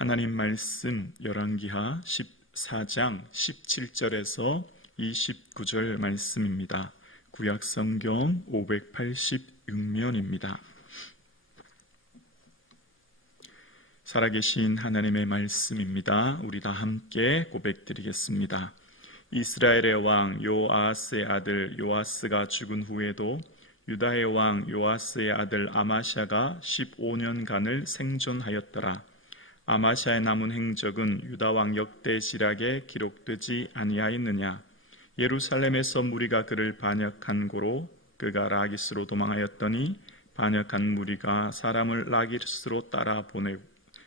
하나님 말씀 열왕기하 14장 17절에서 29절 말씀입니다. 구약성경 586면입니다. 살아계신 하나님의 말씀입니다. 우리 다 함께 고백드리겠습니다. 이스라엘의 왕 요아스의 아들 요아스가 죽은 후에도 유다의 왕 요아스의 아들 아마샤가 15년간을 생존하였더라. 아마샤의 남은 행적은 유다 왕 역대지락에 기록되지 아니하였느냐? 예루살렘에서 무리가 그를 반역한 고로 그가 라기스로 도망하였더니 반역한 무리가 사람을 라기스로 따라 보내고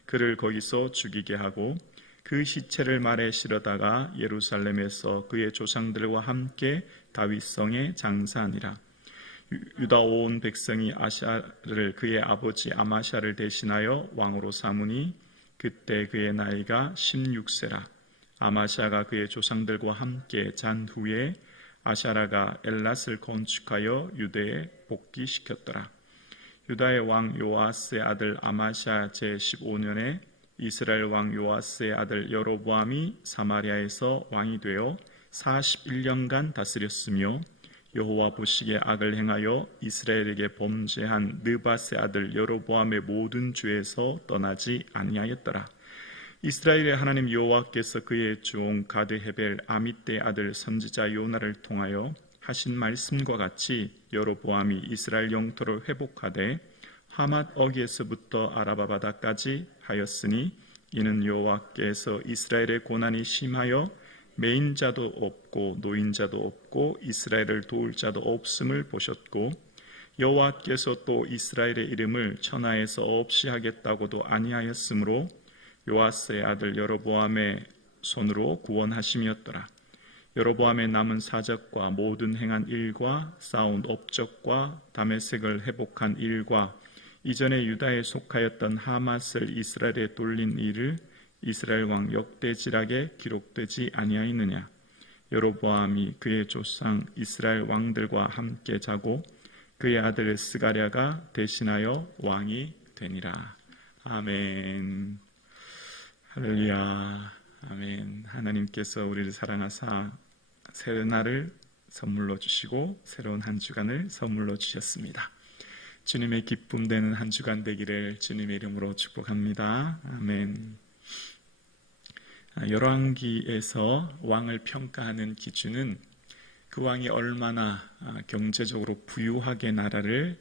그를 거기서 죽이게 하고 그 시체를 말에 실어다가 예루살렘에서 그의 조상들과 함께 다윗성에 장사하니라. 유다 온 백성이 아샤를 그의 아버지 아마샤를 대신하여 왕으로 삼으니 그때 그의 나이가 16세라. 아마샤가 그의 조상들과 함께 잔 후에 아샤라가 엘랏을 건축하여 유대에 복귀시켰더라. 유다의 왕 요아스의 아들 아마샤 제15년에 이스라엘 왕 요아스의 아들 여로보암이 사마리아에서 왕이 되어 41년간 다스렸으며 여호와 보시기에 악을 행하여 이스라엘에게 범죄한 느밧의 아들 여로보암의 모든 죄에서 떠나지 아니하였더라. 이스라엘의 하나님 여호와께서 그의 종 가드헤벨 아미떼의 아들 선지자 요나를 통하여 하신 말씀과 같이 여로보암이 이스라엘 영토를 회복하되 하맛 어기에서부터 아라바 바다까지 하였으니 이는 여호와께서 이스라엘의 고난이 심하여 매인자도 없고 노인자도 없고 이스라엘을 도울 자도 없음을 보셨고 여호와께서 또 이스라엘의 이름을 천하에서 없이 하겠다고도 아니하였으므로 요아스의 아들 여로보암의 손으로 구원하심이었더라. 여로보암의 남은 사적과 모든 행한 일과 쌓은 업적과 다메섹을 회복한 일과 이전에 유다에 속하였던 하맛을 이스라엘에 돌린 일을 이스라엘 왕 역대지락에 기록되지 아니하였느냐? 여로보암이 그의 조상 이스라엘 왕들과 함께 자고 그의 아들 스가랴가 대신하여 왕이 되니라. 아멘. 할렐루야. 아멘. 하나님께서 우리를 사랑하사 새로운 날을 선물로 주시고 새로운 한 주간을 선물로 주셨습니다. 주님의 기쁨 되는 한 주간 되기를 주님의 이름으로 축복합니다. 아멘. 열왕기에서 왕을 평가하는 기준은 그 왕이 얼마나 경제적으로 부유하게 나라를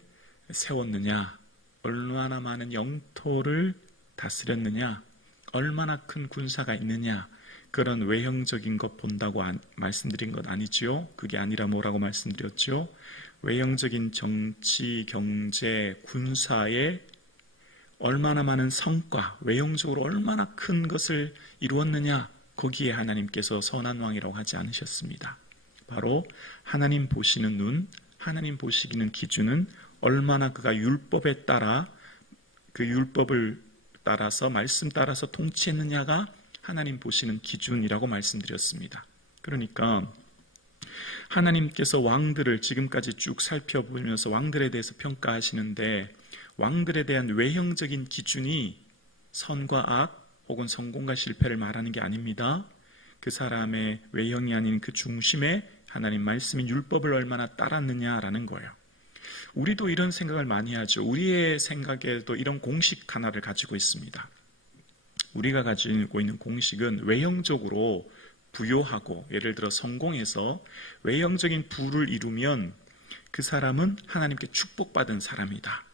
세웠느냐, 얼마나 많은 영토를 다스렸느냐, 얼마나 큰 군사가 있느냐, 그런 외형적인 것 본다고 말씀드린 것 아니지요? 그게 아니라 뭐라고 말씀드렸죠? 외형적인 정치, 경제, 군사에 얼마나 많은 성과, 외형적으로 얼마나 큰 것을 이루었느냐, 거기에 하나님께서 선한 왕이라고 하지 않으셨습니다. 바로 하나님 보시는 눈, 하나님 보시기는 기준은 얼마나 그가 율법에 따라 그 율법을 따라서 말씀 따라서 통치했느냐가 하나님 보시는 기준이라고 말씀드렸습니다. 그러니까 하나님께서 왕들을 지금까지 쭉 살펴보면서 왕들에 대해서 평가하시는데 왕들에 대한 외형적인 기준이 선과 악 혹은 성공과 실패를 말하는 게 아닙니다. 그 사람의 외형이 아닌 그 중심에 하나님 말씀인 율법을 얼마나 따랐느냐라는 거예요. 우리도 이런 생각을 많이 하죠. 우리의 생각에도 이런 공식 하나를 가지고 있습니다. 우리가 가지고 있는 공식은 외형적으로 부요하고 예를 들어 성공해서 외형적인 부를 이루면 그 사람은 하나님께 축복받은 사람이다.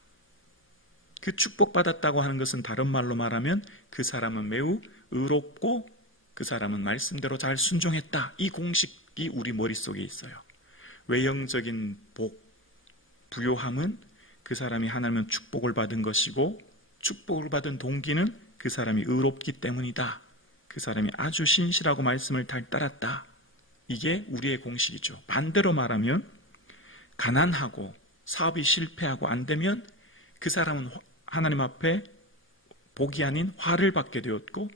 그 축복받았다고 하는 것은 다른 말로 말하면 그 사람은 매우 의롭고 그 사람은 말씀대로 잘 순종했다. 이 공식이 우리 머릿속에 있어요. 외형적인 복, 부요함은 그 사람이 하나님은 축복을 받은 것이고 축복을 받은 동기는 그 사람이 의롭기 때문이다. 그 사람이 아주 신실하고 말씀을 잘 따랐다. 이게 우리의 공식이죠. 반대로 말하면 가난하고 사업이 실패하고 안 되면 그 사람은 하나님 앞에 복이 아닌 화를 받게 되었고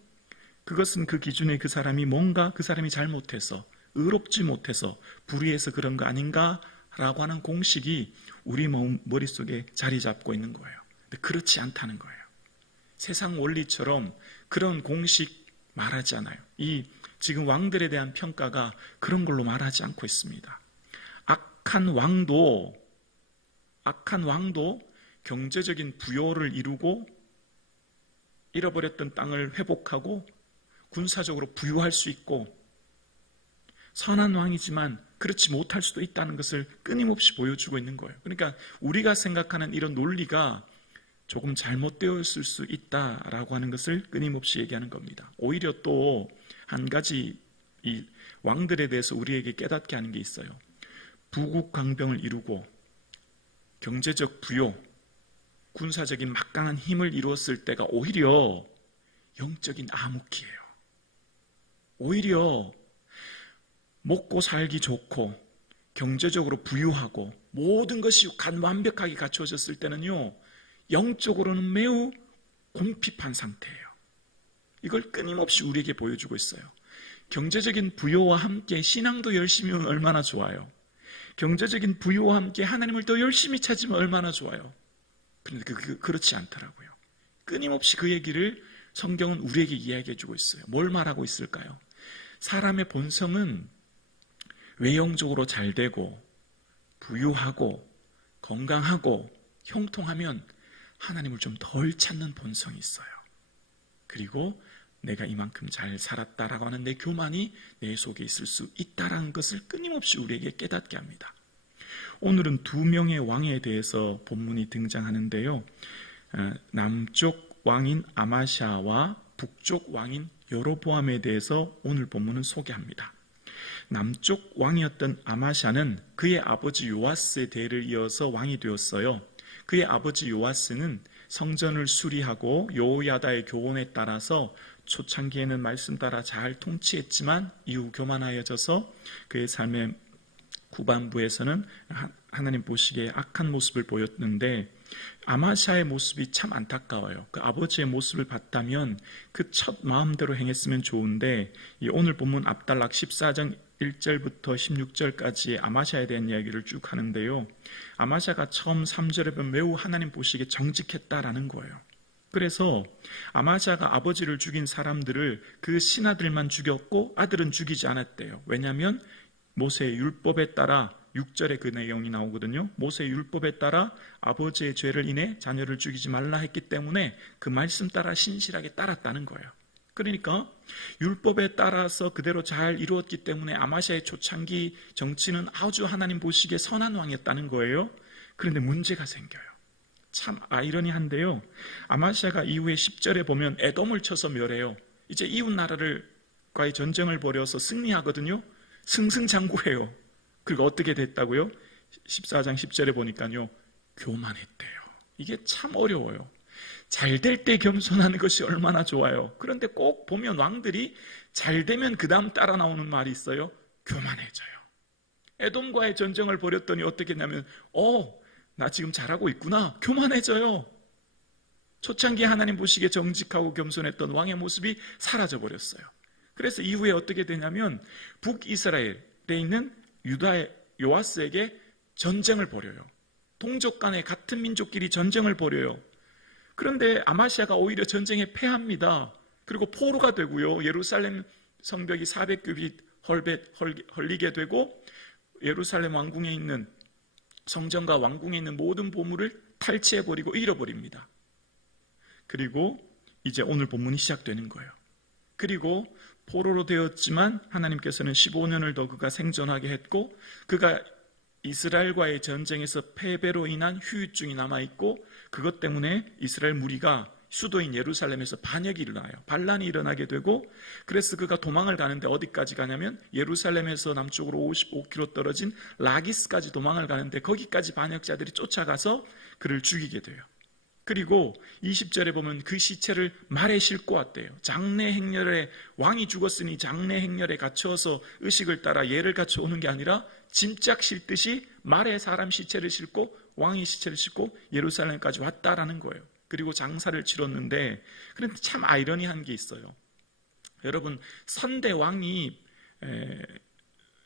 그것은 그 기준에 그 사람이 뭔가 그 사람이 잘못해서 의롭지 못해서 불의해서 그런 거 아닌가라고 하는 공식이 우리 머릿속에 자리 잡고 있는 거예요. 근데 그렇지 않다는 거예요. 세상 원리처럼 그런 공식 말하지 않아요. 이 지금 왕들에 대한 평가가 그런 걸로 말하지 않고 있습니다. 악한 왕도 경제적인 부요를 이루고 잃어버렸던 땅을 회복하고 군사적으로 부유할 수 있고 선한 왕이지만 그렇지 못할 수도 있다는 것을 끊임없이 보여주고 있는 거예요. 그러니까 우리가 생각하는 이런 논리가 조금 잘못되었을 수 있다라고 하는 것을 끊임없이 얘기하는 겁니다. 오히려 또 한 가지 이 왕들에 대해서 우리에게 깨닫게 하는 게 있어요. 부국강병을 이루고 경제적 부요, 군사적인 막강한 힘을 이루었을 때가 오히려 영적인 암흑기예요. 오히려 먹고 살기 좋고 경제적으로 부유하고 모든 것이 완벽하게 갖춰졌을 때는요, 영적으로는 매우 곰핍한 상태예요. 이걸 끊임없이 우리에게 보여주고 있어요. 경제적인 부요와 함께 신앙도 열심히 하면 얼마나 좋아요. 경제적인 부요와 함께 하나님을 더 열심히 찾으면 얼마나 좋아요. 그런데 그렇지 않더라고요. 끊임없이 그 얘기를 성경은 우리에게 이야기해 주고 있어요. 뭘 말하고 있을까요? 사람의 본성은 외형적으로 잘 되고 부유하고 건강하고 형통하면 하나님을 좀 덜 찾는 본성이 있어요. 그리고 내가 이만큼 잘 살았다라고 하는 내 교만이 내 속에 있을 수 있다라는 것을 끊임없이 우리에게 깨닫게 합니다. 오늘은 두 명의 왕에 대해서 본문이 등장하는데요. 남쪽 왕인 아마샤와 북쪽 왕인 여로보암에 대해서 오늘 본문은 소개합니다. 남쪽 왕이었던 아마샤는 그의 아버지 요아스의 대를 이어서 왕이 되었어요. 그의 아버지 요아스는 성전을 수리하고 여호야다의 교훈에 따라서 초창기에는 말씀 따라 잘 통치했지만 이후 교만하여져서 그의 삶의 후반부에서는 하나님 보시기에 악한 모습을 보였는데, 아마샤의 모습이 참 안타까워요. 그 아버지의 모습을 봤다면 그 첫 마음대로 행했으면 좋은데, 오늘 본문 압달락 14장 1절부터 16절까지의 아마샤에 대한 이야기를 쭉 하는데요. 아마샤가 처음 3절에 보면 매우 하나님 보시기에 정직했다라는 거예요. 그래서 아마샤가 아버지를 죽인 사람들을 그 신하들만 죽였고 아들은 죽이지 않았대요. 왜냐하면 모세의 율법에 따라 6절에 그 내용이 나오거든요. 모세의 율법에 따라 아버지의 죄를 인해 자녀를 죽이지 말라 했기 때문에 그 말씀 따라 신실하게 따랐다는 거예요. 그러니까 율법에 따라서 그대로 잘 이루었기 때문에 아마샤의 초창기 정치는 아주 하나님 보시기에 선한 왕이었다는 거예요. 그런데 문제가 생겨요. 참 아이러니한데요. 아마샤가 이후에 10절에 보면 에돔을 쳐서 멸해요. 이제 이웃 나라과의 전쟁을 벌여서 승리하거든요. 승승장구해요. 그리고 어떻게 됐다고요? 14장 10절에 보니까요, 교만했대요. 이게 참 어려워요. 잘 될 때 겸손하는 것이 얼마나 좋아요. 그런데 꼭 보면 왕들이 잘 되면 그 다음 따라 나오는 말이 있어요. 교만해져요. 에돔과의 전쟁을 벌였더니 어떻게 했냐면 나 지금 잘하고 있구나. 교만해져요. 초창기 하나님 보시기에 정직하고 겸손했던 왕의 모습이 사라져버렸어요. 그래서 이후에 어떻게 되냐면 북이스라엘에 있는 유다의 요아스에게 전쟁을 벌여요. 동족 간에 같은 민족끼리 전쟁을 벌여요. 그런데 아마시아가 오히려 전쟁에 패합니다. 그리고 포로가 되고요. 예루살렘 성벽이 400규빗 헐리게 되고 예루살렘 왕궁에 있는 성전과 왕궁에 있는 모든 보물을 탈취해버리고 잃어버립니다. 그리고 이제 오늘 본문이 시작되는 거예요. 그리고 포로로 되었지만 하나님께서는 15년을 더 그가 생존하게 했고, 그가 이스라엘과의 전쟁에서 패배로 인한 후유증이 남아있고, 그것 때문에 이스라엘 무리가 수도인 예루살렘에서 반역이 일어나요. 반란이 일어나게 되고, 그래서 그가 도망을 가는데 어디까지 가냐면 예루살렘에서 남쪽으로 55km 떨어진 라기스까지 도망을 가는데 거기까지 반역자들이 쫓아가서 그를 죽이게 돼요. 그리고 20절에 보면 그 시체를 말에 싣고 왔대요. 장래 행렬에, 왕이 죽었으니 장래 행렬에 갇혀서 의식을 따라 예를 갖춰 오는 게 아니라 짐짝 싣듯이 말에 사람 시체를 싣고 왕의 시체를 싣고 예루살렘까지 왔다라는 거예요. 그리고 장사를 치렀는데, 그런데 참 아이러니한 게 있어요. 여러분, 선대 왕이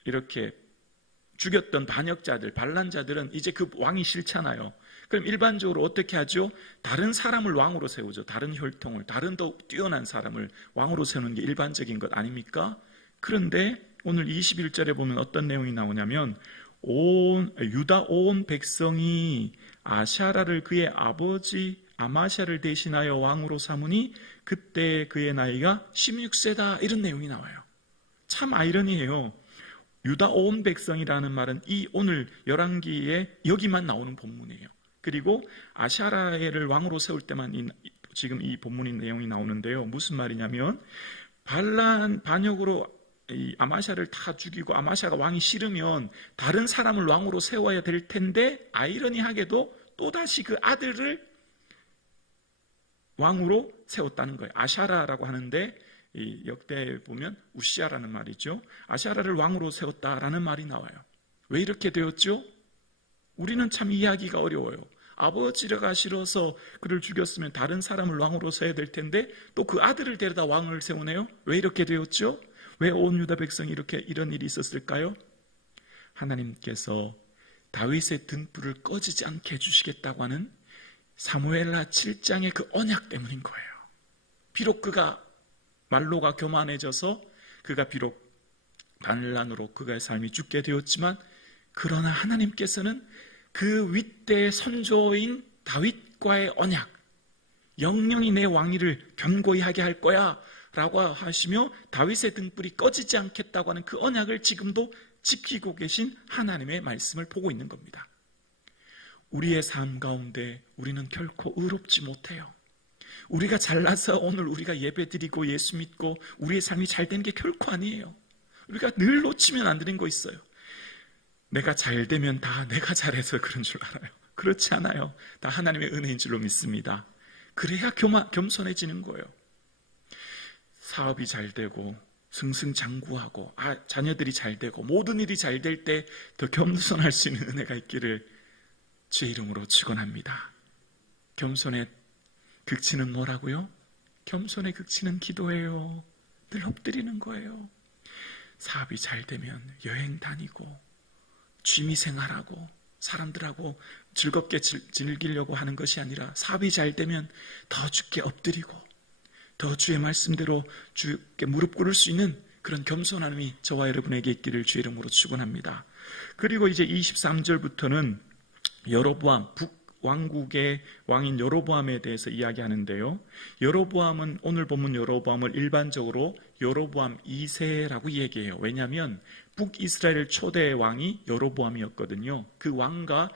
이렇게 죽였던 반역자들, 반란자들은 이제 그 왕이 싫잖아요. 그럼 일반적으로 어떻게 하죠? 다른 사람을 왕으로 세우죠. 다른 혈통을, 다른 더 뛰어난 사람을 왕으로 세우는 게 일반적인 것 아닙니까? 그런데 오늘 21절에 보면 어떤 내용이 나오냐면 유다 온 백성이 아샤라를 그의 아버지 아마샤를 대신하여 왕으로 삼으니 그때 그의 나이가 16세다, 이런 내용이 나와요. 참 아이러니해요. 유다 온 백성이라는 말은 이 오늘 열왕기에 여기만 나오는 본문이에요. 그리고 아샤라를 왕으로 세울 때만 지금 이 본문의 내용이 나오는데요. 무슨 말이냐면 반란 반역으로 이 아마샤를 다 죽이고 아마샤가 왕이 싫으면 다른 사람을 왕으로 세워야 될 텐데, 아이러니하게도 또다시 그 아들을 왕으로 세웠다는 거예요. 아샤라라고 하는데 이 역대에 보면 우시아라는 말이죠. 아샤라를 왕으로 세웠다라는 말이 나와요. 왜 이렇게 되었죠? 우리는 참 이해하기가 어려워요. 아버지가 싫어서 그를 죽였으면 다른 사람을 왕으로 세워야 될 텐데 또 그 아들을 데려다 왕을 세우네요. 왜 이렇게 되었죠? 왜 온 유다 백성이 이런 일이 있었을까요? 하나님께서 다윗의 등불을 꺼지지 않게 해주시겠다고 하는 사무엘하 7장의 그 언약 때문인 거예요. 비록 그가 말로가 교만해져서 그가 비록 반란으로 그의 삶이 죽게 되었지만, 그러나 하나님께서는 그 윗대의 선조인 다윗과의 언약, 영영이 내 왕위를 견고히 하게 할 거야 라고 하시며 다윗의 등불이 꺼지지 않겠다고 하는 그 언약을 지금도 지키고 계신 하나님의 말씀을 보고 있는 겁니다. 우리의 삶 가운데 우리는 결코 의롭지 못해요. 우리가 잘나서 오늘 우리가 예배드리고 예수 믿고 우리의 삶이 잘 되는 게 결코 아니에요. 우리가 늘 놓치면 안 되는 거 있어요. 내가 잘 되면 다 내가 잘해서 그런 줄 알아요. 그렇지 않아요. 다 하나님의 은혜인 줄로 믿습니다. 그래야 겸손해지는 거예요. 사업이 잘 되고 승승장구하고 자녀들이 잘 되고 모든 일이 잘 될 때 더 겸손할 수 있는 은혜가 있기를 주의 이름으로 축원합니다. 겸손의 극치는 뭐라고요? 겸손의 극치는 기도예요. 늘 엎드리는 거예요. 사업이 잘 되면 여행 다니고 취미생활하고 사람들하고 즐겁게 즐기려고 하는 것이 아니라, 사업이 잘 되면 더 주께 엎드리고 더 주의 말씀대로 주께 무릎 꿇을 수 있는 그런 겸손함이 저와 여러분에게 있기를 주의 이름으로 축원합니다. 그리고 이제 23절부터는 여로보암, 북왕국의 왕인 여로보암에 대해서 이야기하는데요. 여로보암은 오늘 본문 여로보암을 일반적으로 여로보암 2세라고 얘기해요. 왜냐하면 북이스라엘 초대 왕이 여로보암이었거든요. 그 왕과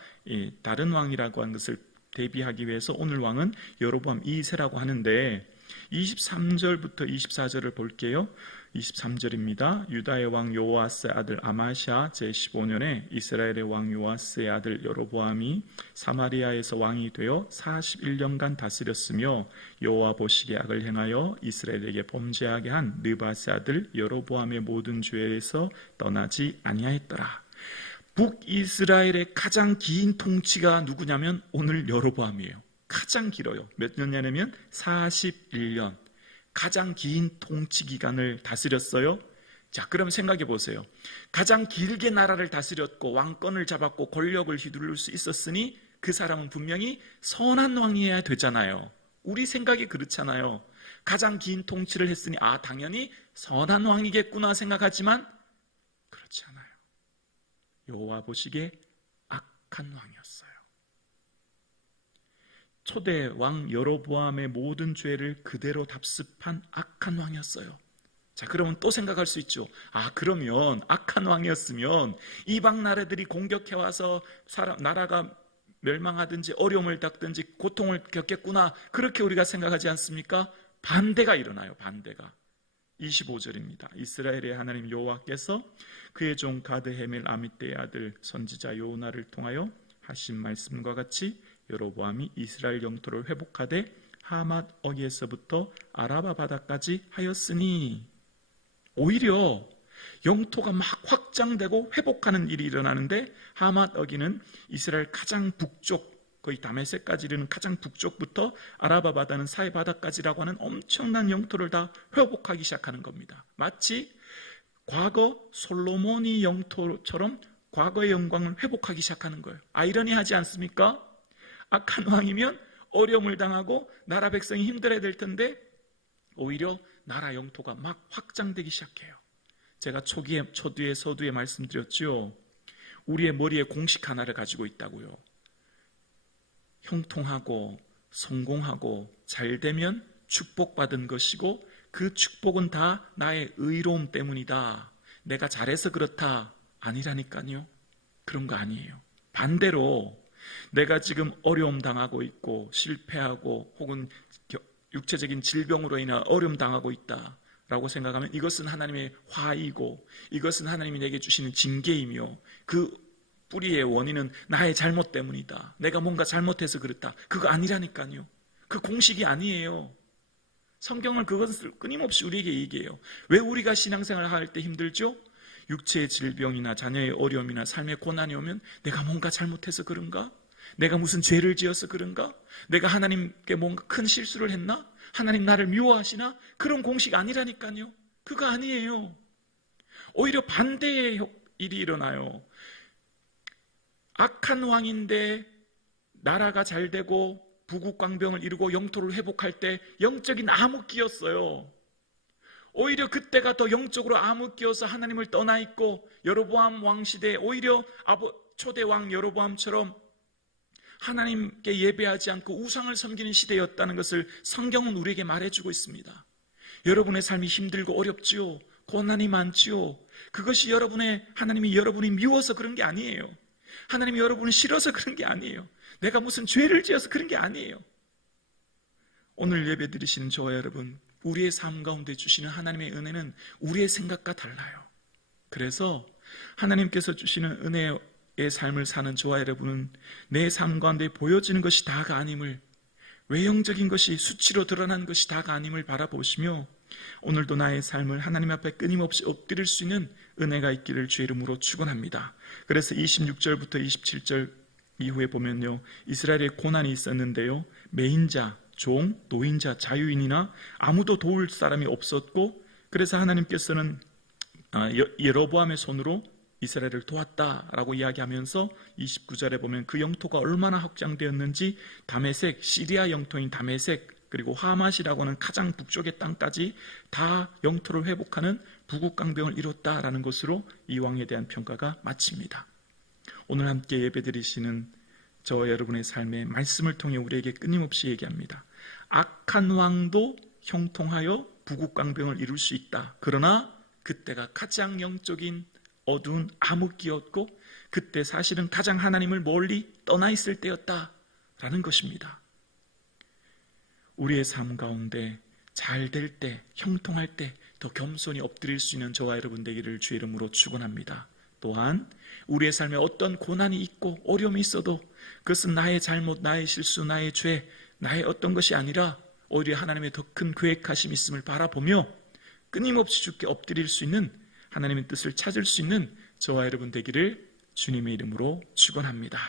다른 왕이라고 하는 것을 대비하기 위해서 오늘 왕은 여로보암 2세라고 하는데, 23절부터 24절을 볼게요. 23절입니다. 유다의 왕 요아스의 아들 아마샤 제15년에 이스라엘의 왕 요아스의 아들 여로보암이 사마리아에서 왕이 되어 41년간 다스렸으며 여호와 보시기에 악을 행하여 이스라엘에게 범죄하게 한 느밧의 아들 여로보암의 모든 죄에서 떠나지 아니하였더라. 북이스라엘의 가장 긴 통치가 누구냐면 오늘 여로보암이에요. 가장 길어요. 몇 년이냐면 41년. 가장 긴 통치 기간을 다스렸어요. 자, 그럼 생각해 보세요. 가장 길게 나라를 다스렸고 왕권을 잡았고 권력을 휘두를 수 있었으니 그 사람은 분명히 선한 왕이어야 되잖아요. 우리 생각이 그렇잖아요. 가장 긴 통치를 했으니 당연히 선한 왕이겠구나 생각하지만 그렇지 않아요. 여호와 보시기에 악한 왕이었어요. 초대 왕 여로보암의 모든 죄를 그대로 답습한 악한 왕이었어요. 자, 그러면 또 생각할 수 있죠. 그러면 악한 왕이었으면 이방 나라들이 공격해와서 나라가 멸망하든지 어려움을 닦든지 고통을 겪겠구나, 그렇게 우리가 생각하지 않습니까? 반대가 일어나요. 반대가. 25절입니다. 이스라엘의 하나님 여호와께서 그의 종 가드 헤멜 아미떼의 아들 선지자 요나를 통하여 하신 말씀과 같이 여로보암이 이스라엘 영토를 회복하되 하맛 어기에서부터 아라바 바다까지 하였으니, 오히려 영토가 막 확장되고 회복하는 일이 일어나는데, 하맛 어기는 이스라엘 가장 북쪽, 거의 다메섹까지 이르는 가장 북쪽부터 아라바 바다는 사해 바다까지라고 하는 엄청난 영토를 다 회복하기 시작하는 겁니다. 마치 과거 솔로몬이 영토처럼 과거의 영광을 회복하기 시작하는 거예요. 아이러니하지 않습니까? 악한 왕이면 어려움을 당하고 나라 백성이 힘들어야 될 텐데 오히려 나라 영토가 막 확장되기 시작해요. 제가 초두에 서두에 말씀드렸죠. 우리의 머리에 공식 하나를 가지고 있다고요. 형통하고 성공하고 잘되면 축복받은 것이고 그 축복은 다 나의 의로움 때문이다. 내가 잘해서 그렇다. 아니라니까요. 그런 거 아니에요. 반대로 내가 지금 어려움 당하고 있고 실패하고 혹은 육체적인 질병으로 인한 어려움 당하고 있다 라고 생각하면 이것은 하나님의 화이고 이것은 하나님이 내게 주시는 징계이며 그 뿌리의 원인은 나의 잘못 때문이다. 내가 뭔가 잘못해서 그렇다. 그거 아니라니까요. 그 공식이 아니에요. 성경은 그것을 끊임없이 우리에게 얘기해요. 왜 우리가 신앙생활을 할 때 힘들죠? 육체의 질병이나 자녀의 어려움이나 삶의 고난이 오면 내가 뭔가 잘못해서 그런가? 내가 무슨 죄를 지어서 그런가? 내가 하나님께 뭔가 큰 실수를 했나? 하나님 나를 미워하시나? 그런 공식 아니라니까요. 그거 아니에요. 오히려 반대의 일이 일어나요. 악한 왕인데 나라가 잘 되고 부국강병을 이루고 영토를 회복할 때 영적인 암흑기였어요. 오히려 그때가 더 영적으로 암흑기여서 하나님을 떠나 있고 여로보암 왕 시대에 오히려 초대 왕 여로보암처럼 하나님께 예배하지 않고 우상을 섬기는 시대였다는 것을 성경은 우리에게 말해주고 있습니다. 여러분의 삶이 힘들고 어렵지요. 고난이 많지요. 그것이 하나님이 여러분이 미워서 그런 게 아니에요. 하나님이 여러분을 싫어서 그런 게 아니에요. 내가 무슨 죄를 지어서 그런 게 아니에요. 오늘 예배 드리시는 저와 여러분, 우리의 삶 가운데 주시는 하나님의 은혜는 우리의 생각과 달라요. 그래서 하나님께서 주시는 은혜의 삶을 사는 저와 여러분은 내 삶 가운데 보여지는 것이 다가 아님을, 외형적인 것이 수치로 드러난 것이 다가 아님을 바라보시며 오늘도 나의 삶을 하나님 앞에 끊임없이 엎드릴 수 있는 은혜가 있기를 주의 이름으로 축원합니다. 그래서 26절부터 27절 이후에 보면요, 이스라엘에 고난이 있었는데요, 매인자, 종, 노인자, 자유인이나 아무도 도울 사람이 없었고, 그래서 하나님께서는 여로보암의 손으로 이스라엘을 도왔다라고 이야기하면서 29절에 보면 그 영토가 얼마나 확장되었는지 다메섹, 시리아 영토인 다메섹, 그리고 하맛이라고 하는 가장 북쪽의 땅까지 다 영토를 회복하는 부국강병을 이뤘다라는 것으로 이 왕에 대한 평가가 마칩니다. 오늘 함께 예배드리시는 저와 여러분의 삶의 말씀을 통해 우리에게 끊임없이 얘기합니다. 악한 왕도 형통하여 부국강병을 이룰 수 있다. 그러나 그때가 가장 영적인 어두운 암흑기였고 그때 사실은 가장 하나님을 멀리 떠나 있을 때였다라는 것입니다. 우리의 삶 가운데 잘 될 때, 형통할 때 더 겸손히 엎드릴 수 있는 저와 여러분 되기를 주의 이름으로 축원합니다. 또한 우리의 삶에 어떤 고난이 있고 어려움이 있어도 그것은 나의 잘못, 나의 실수, 나의 죄, 나의 어떤 것이 아니라 오히려 하나님의 더 큰 계획하심이 있음을 바라보며 끊임없이 주께 엎드릴 수 있는 하나님의 뜻을 찾을 수 있는 저와 여러분 되기를 주님의 이름으로 축원합니다.